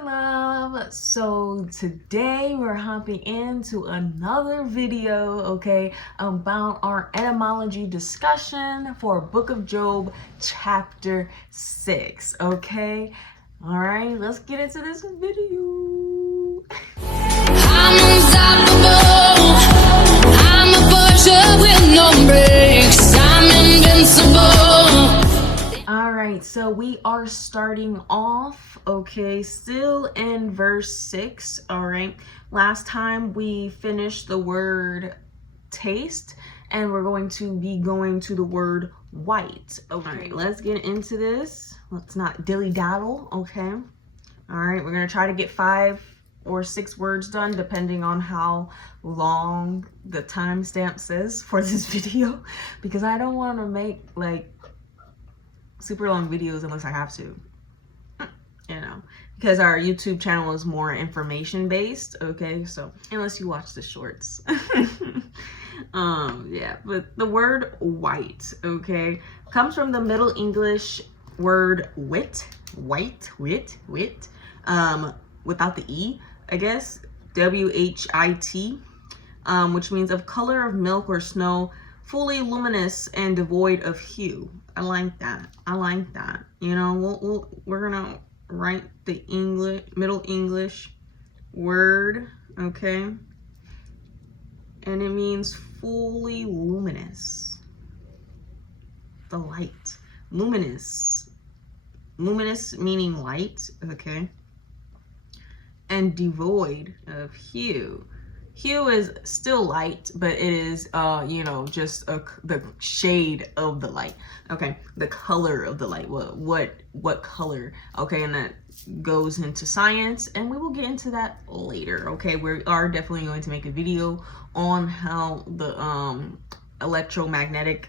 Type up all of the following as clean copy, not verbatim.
in love. So today we're hopping into another video, okay, about our etymology discussion for Book of Job chapter 6, okay? All right, let's get into this video. I'm unstoppable. I'm a fortune with no brakes. I'm invincible. All right, so we are starting off, okay, still in verse 6, all right? Last time we finished the word taste, and we're going to be going to the word white. Okay, all right, let's get into this. Let's not dilly-daddle, okay? All right, we're going to try to get 5 or 6 words done, depending on how long the timestamp says for this video, because I don't want to make, like, super long videos unless I have to, you know, because our YouTube channel is more information based, okay? So unless you watch the shorts. Yeah, but the word white, okay, comes from the Middle English word wit, white, wit, without the E, I guess, W-H-I-T, which means of color of milk or snow, fully luminous and devoid of hue. I like that. I like that. You know, we're gonna write the Middle English word, okay? And it means fully luminous. The light. Luminous. Luminous meaning light, okay? And devoid of hue. Hue is still light, but it is, you know, just the shade of the light. Okay, the color of the light. What color? Okay, and that goes into science, and we will get into that later. Okay, we are definitely going to make a video on how the electromagnetic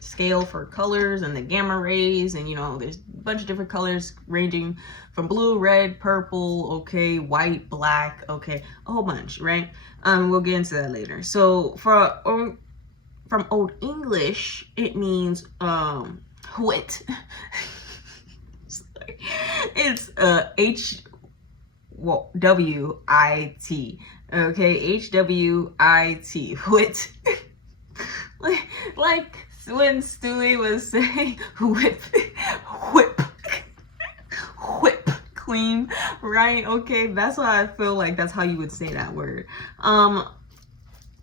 scale for colors and the gamma rays, and you know, there's a bunch of different colors ranging from blue, red, purple, okay, white, black, okay, a whole bunch, right? We'll get into that later. So from Old English, it means wit. It's W-I-T, okay, H-W-I-T, wit. like when Stewie was saying whip clean, right? Okay, that's why I feel like that's how you would say that word. And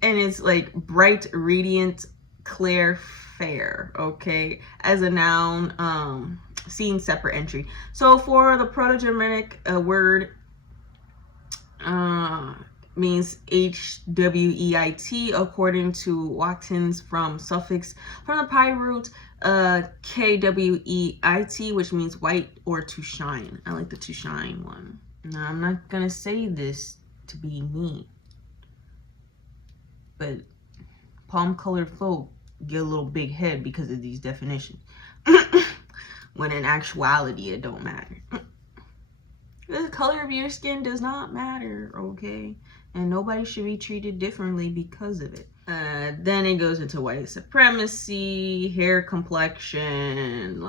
it's like bright, radiant, clear, fair, okay, as a noun, seeing separate entry. So for the Proto-Germanic word, means H-W-E-I-T, according to Watkins, from suffix from the Pi root K-W-E-I-T, which means white or to shine. I like the to shine one. Now, I'm not gonna say this to be mean, but palm colored folk get a little big head because of these definitions, when in actuality it don't matter. The color of your skin does not matter, okay? And nobody should be treated differently because of it. Then it goes into white supremacy, hair complexion,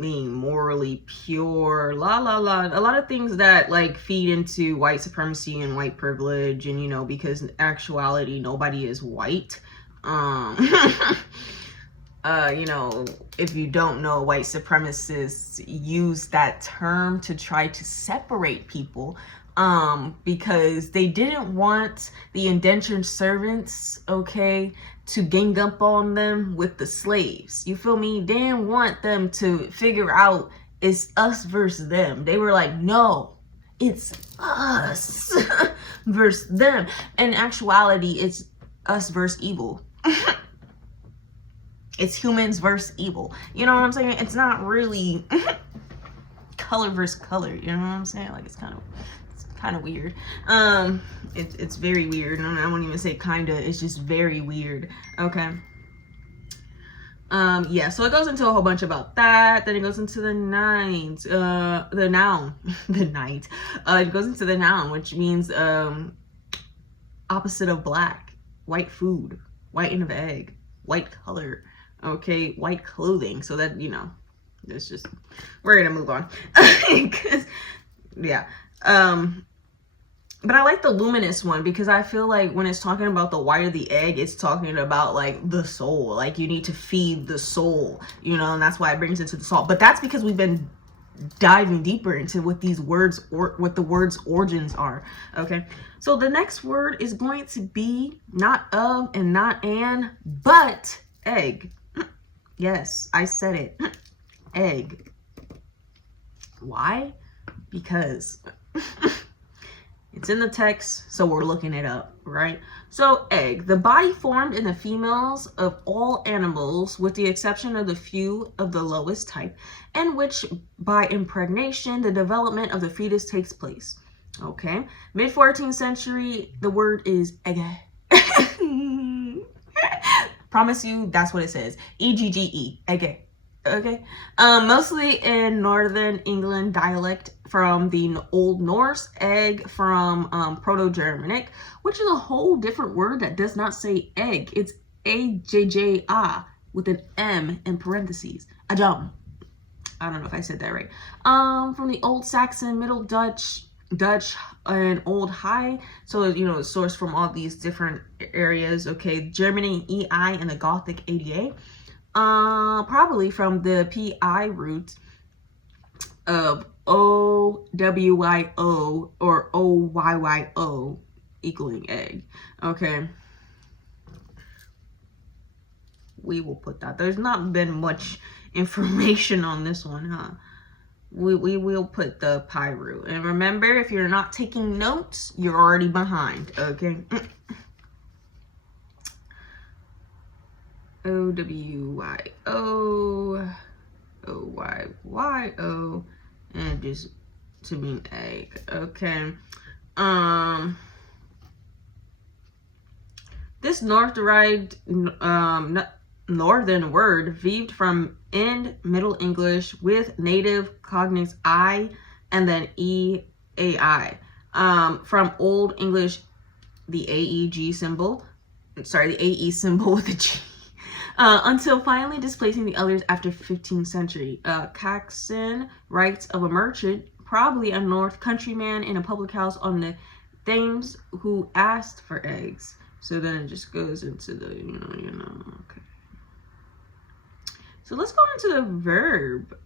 being morally pure, a lot of things that like feed into white supremacy and white privilege, and you know, because in actuality nobody is white. You know, if you don't know, white supremacists use that term to try to separate people, because they didn't want the indentured servants, okay, to gang up on them with the slaves. You feel me? They didn't want them to figure out it's us versus them. They were like, no, it's us versus them. In actuality, it's us versus evil. It's humans versus evil. You know what I'm saying? It's not really color versus color. You know what I'm saying? Like, it's kind of weird. It's very weird. I won't even say kinda. It's just very weird. Okay. Yeah. So it goes into a whole bunch about that. Then it goes into the noun. The night. It goes into the noun, which means opposite of black, white food, white of egg, white color. Okay, white clothing. So that, you know, it's just, we're gonna move on. Yeah. But I like the luminous one because I feel like when it's talking about the white of the egg, it's talking about like the soul. Like you need to feed the soul, you know, and that's why it brings it to the salt. But that's because we've been diving deeper into what these words or what the words origins are. Okay, so the next word is going to be not of and not an, but egg. Yes, I said it. Egg. Why? Because it's in the text, so we're looking it up, right? So egg, the body formed in the females of all animals with the exception of the few of the lowest type, in which by impregnation the development of the fetus takes place. Okay, mid 14th century, the word is egg. Promise you, that's what it says. E-G-G-E, egg. Okay, mostly in northern England dialect from the Old Norse, egg from Proto-Germanic, which is a whole different word that does not say egg. It's A-J-J-A with an M in parentheses. Ajam. I don't know if I said that right. From the Old Saxon, Middle Dutch, and Old High. So, you know, it's sourced from all these different areas. Okay, Germany, E-I, and the Gothic ADA. Probably from the PI root of O-W-Y-O or O-Y-Y-O equaling egg. Okay. We will put that. There's not been much information on this one, huh? We will put the pi root. And remember, if you're not taking notes, you're already behind, okay? O-W-Y-O, O-Y-Y-O, and just to mean egg, okay? This north-derived northern word weaved from in Middle English with native cognates I and then E-A-I. From Old English, the A-E-G symbol, sorry, the A-E symbol with a G. Until finally displacing the others after 15th century. Caxton writes of a merchant, probably a North countryman in a public house on the Thames, who asked for eggs. So then it just goes into the, you know, okay. So let's go into the verb,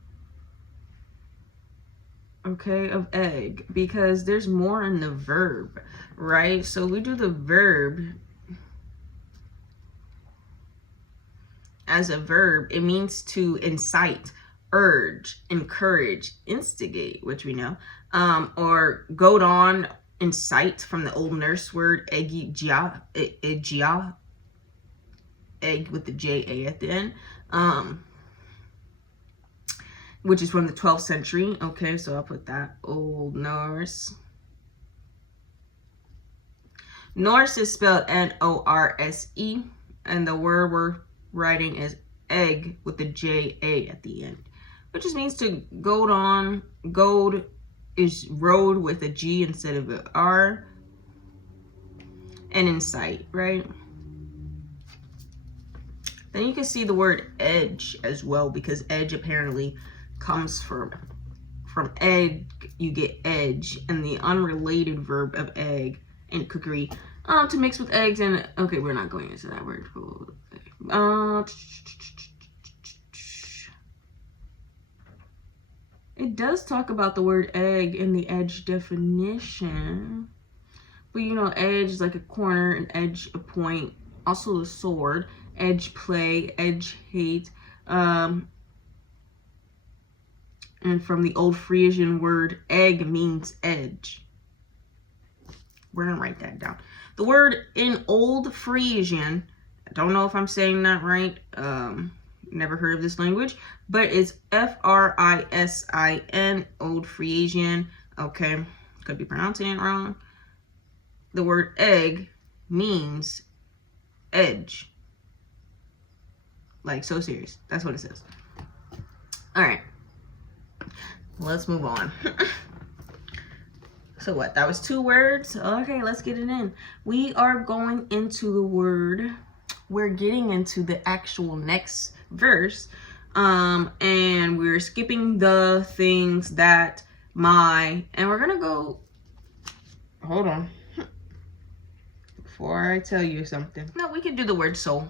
okay, of egg, because there's more in the verb, right? So we do the verb. As a verb, it means to incite, urge, encourage, instigate, which we know, or goad on, incite from the Old Norse word egigia, egg with the J-A at the end, which is from the 12th century. Okay, so I'll put that. Old Norse. Norse is spelled N-O-R-S-E, and the word we're writing is egg with the J-A at the end, which just means to goad on. Goad is rode with a G instead of an R, and incite, right? Then you can see the word edge as well, because edge apparently comes from egg, you get edge, and the unrelated verb of egg in cookery, to mix with eggs. And okay, we're not going into that word. It does talk about the word egg in the edge definition, but you know, edge is like a corner, an edge, a point, also a sword, edge play, edge hate, and from the Old Frisian word egg means edge. We're gonna write that down. The word in Old Frisian, I don't know if I'm saying that right, never heard of this language, but it's F-R-I-S-I-N, Old Frisian. Okay, could be pronouncing it wrong. The word egg means edge. Like, so serious. That's what it says. All right, let's move on. So what, that was 2 words? Okay, let's get it in. We are going into the word, we're getting into the actual next verse, and we're we're skipping the things that my, and we're gonna go, hold on, before I tell you something. No, we can do the word soul.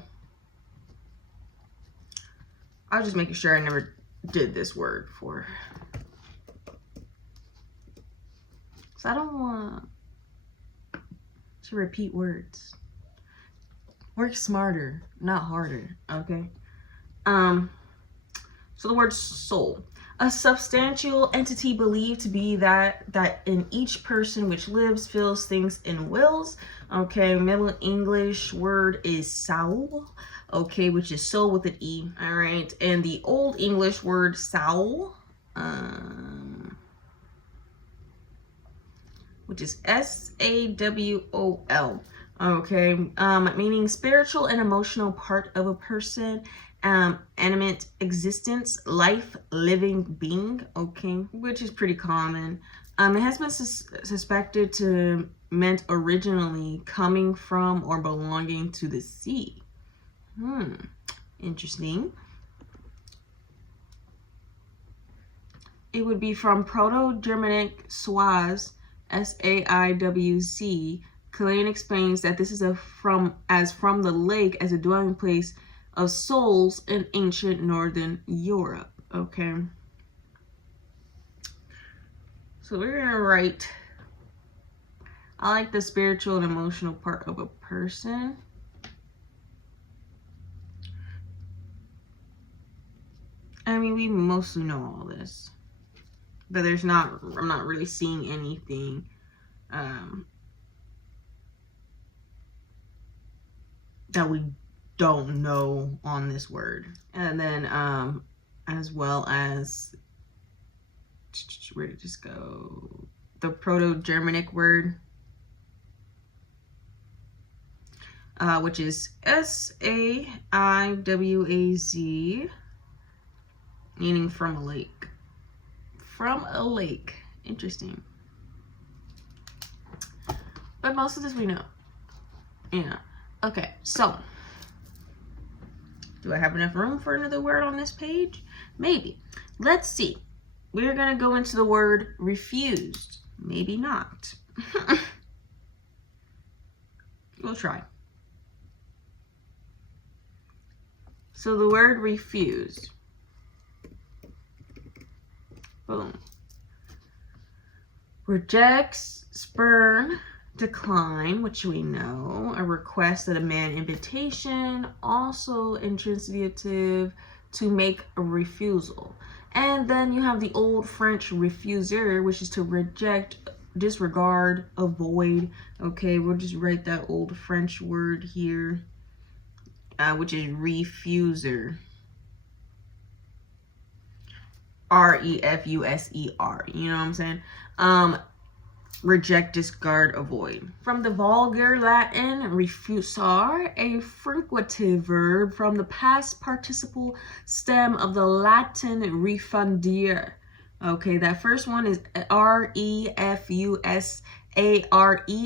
I was just making sure I never did this word before. So I don't want to repeat words. Work smarter, not harder, okay? So the word soul. A substantial entity believed to be that in each person which lives, feels, thinks, and wills. Okay, Middle English word is soul. Okay, which is soul with an E. All right, and the Old English word soul, which is S-A-W-O-L. Okay, meaning spiritual and emotional part of a person, animate existence, life, living being. Okay, which is pretty common. It has been suspected to meant originally coming from or belonging to the sea. Interesting. It would be from Proto-Germanic swaz, S-A-I-W-Z. Kilian explains that this is from the lake as a dwelling place of souls in ancient northern Europe. Okay. So we're gonna write, I like the spiritual and emotional part of a person. I mean, we mostly know all this, but I'm not really seeing anything that we don't know on this word. And then as well as, where did this go? The Proto-Germanic word, which is S-A-I-W-A-Z, meaning from a lake. From a lake. Interesting. But most of this we know. Yeah. Okay, so do I have enough room for another word on this page? Maybe. Let's see. We're going to go into the word refused. Maybe not. We'll try. So the word refused. Boom. Rejects, spurn, decline, which we know. A request, a demand, invitation. Also intransitive, to make a refusal. And then you have the old French refuser, which is to reject, disregard, avoid. Okay, we'll just write that old French word here, which is refuser. R-E-F-U-S-E-R. You know what I'm saying? Reject, discard, avoid. From the vulgar Latin, refusar, a fricative verb from the past participle stem of the Latin refundere. Okay, that first one is R-E-F-U-S-A-R-E,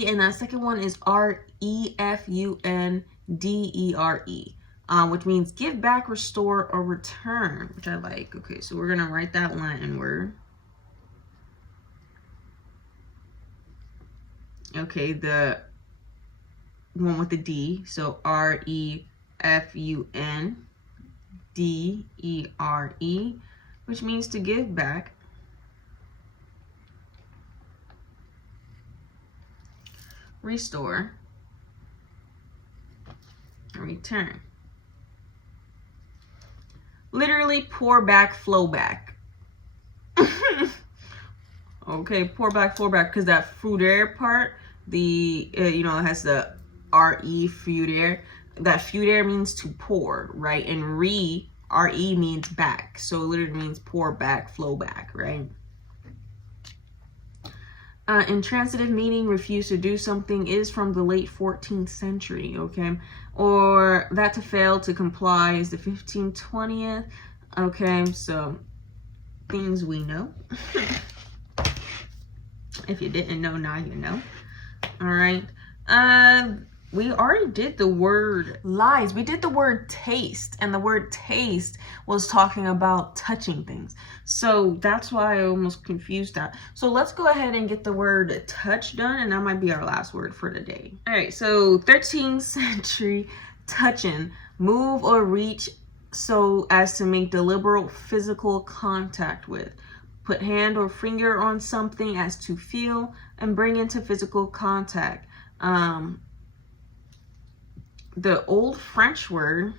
and that second one is R-E-F-U-N-D-E-R-E. Which means give back, restore, or return, which I like. Okay, so we're gonna write that Latin word. Okay, the one with the D, so R-E-F-U-N-D-E-R-E, which means to give back, restore, and return. Literally pour back, flow back. Okay, pour back, flow back, because that fruiter part, the it has the R-E, fruiter. That fruiter means to pour, right? And R-E means back, so it literally means pour back, flow back, right? Intransitive meaning, refuse to do something, is from the late 14th century, okay? Or that to fail to comply is the 1520th, okay? So things we know. If you didn't know, now you know. All right. we already did the word lies. We did the word taste, and the word taste was talking about touching things. So that's why I almost confused that. So let's go ahead and get the word touch done, and that might be our last word for today. All right, so 13th century, touching, move or reach so as to make deliberate physical contact with. Put hand or finger on something as to feel and bring into physical contact. The old French word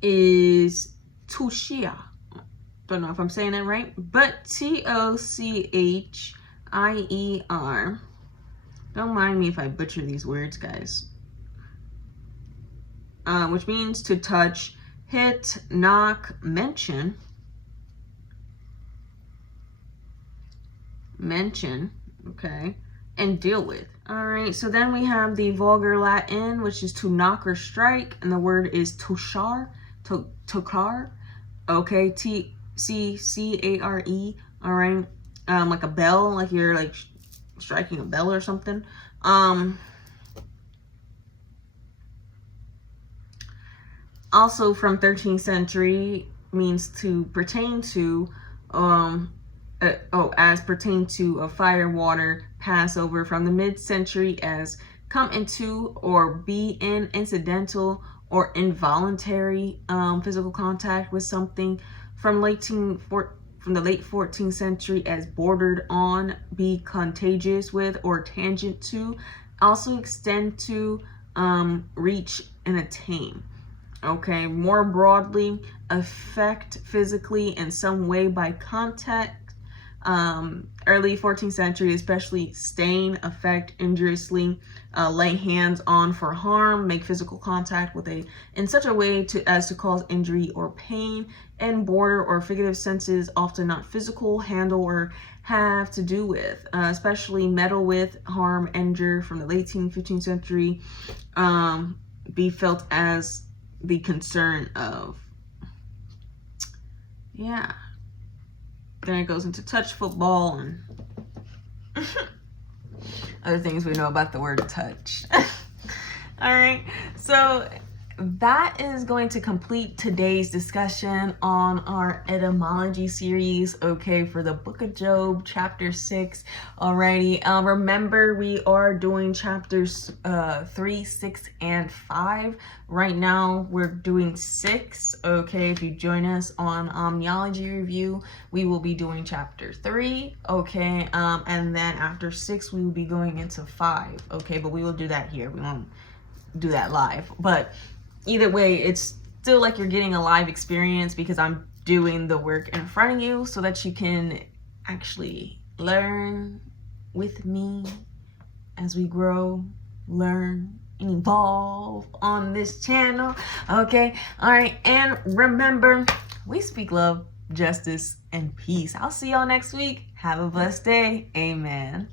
is toucher. Don't know if I'm saying that right, but T-O-C-H-I-E-R. Don't mind me if I butcher these words, guys. Which means to touch, hit, knock, mention, okay, and deal with. All right, so then we have the vulgar Latin, which is to knock or strike, and the word is tocar, okay, T-C-C-A-R-E, all right, like a bell, like you're like striking a bell or something. Also from 13th century, means to pertain to, as pertain to a fire, water, pass over. From the mid-century as come into or be in incidental or involuntary physical contact with something. From the late 14th century as bordered on, be contagious with, or tangent to. Also extend to, reach and attain. Okay, more broadly, affect physically in some way by contact. Early 14th century, especially stain, affect injuriously, lay hands on for harm, make physical contact with in such a way as to cause injury or pain, and border or figurative senses, often not physical, handle or have to do with, especially meddle with, harm, injure. From the late 15th century, be felt as the concern of. Yeah. Then it goes into touch football and other things we know about the word touch. All right, so that is going to complete today's discussion on our etymology series, okay, for the book of Job, chapter 6. Alrighty, remember we are doing chapters 3, 6, and 5. Right now we're doing 6, okay. If you join us on Etymology Review, we will be doing chapter 3, okay, and then after 6 we will be going into 5, okay, but we will do that here. We won't do that live, but either way, it's still like you're getting a live experience because I'm doing the work in front of you so that you can actually learn with me as we grow, learn, and evolve on this channel. Okay, all right, and remember, we speak love, justice, and peace. I'll see y'all next week. Have a blessed day. Amen.